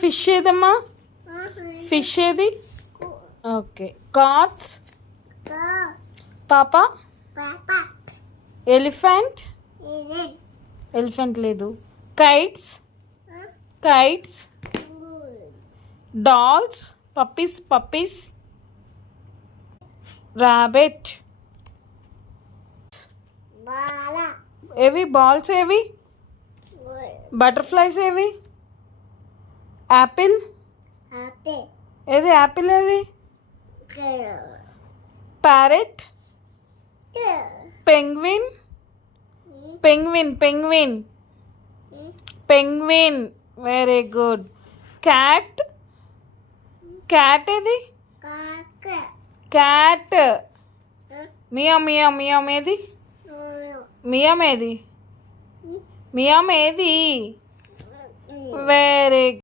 Fish ఏదమ్మా? Fish ఏది? Okay. Cards పాప. ఎలిఫెంట్. ఎలిఫెంట్ లేదు. Kites. Kites. Dolls. Puppies. Puppies. Rabbit. ఏవి బాల్స్? ఏవి బటర్ఫ్లైస్? ఏవి యాపిల్? ఏది యాపిల్? ఏది parrot? Penguin. Penguin. Penguin. Penguin. Very good. Cat. Cat ఏది? క్యాట్. మియామ్. మియామ్. మియామ్ ఏది? మియామ్ ఏది? మియామ్ ఏది? వెరీ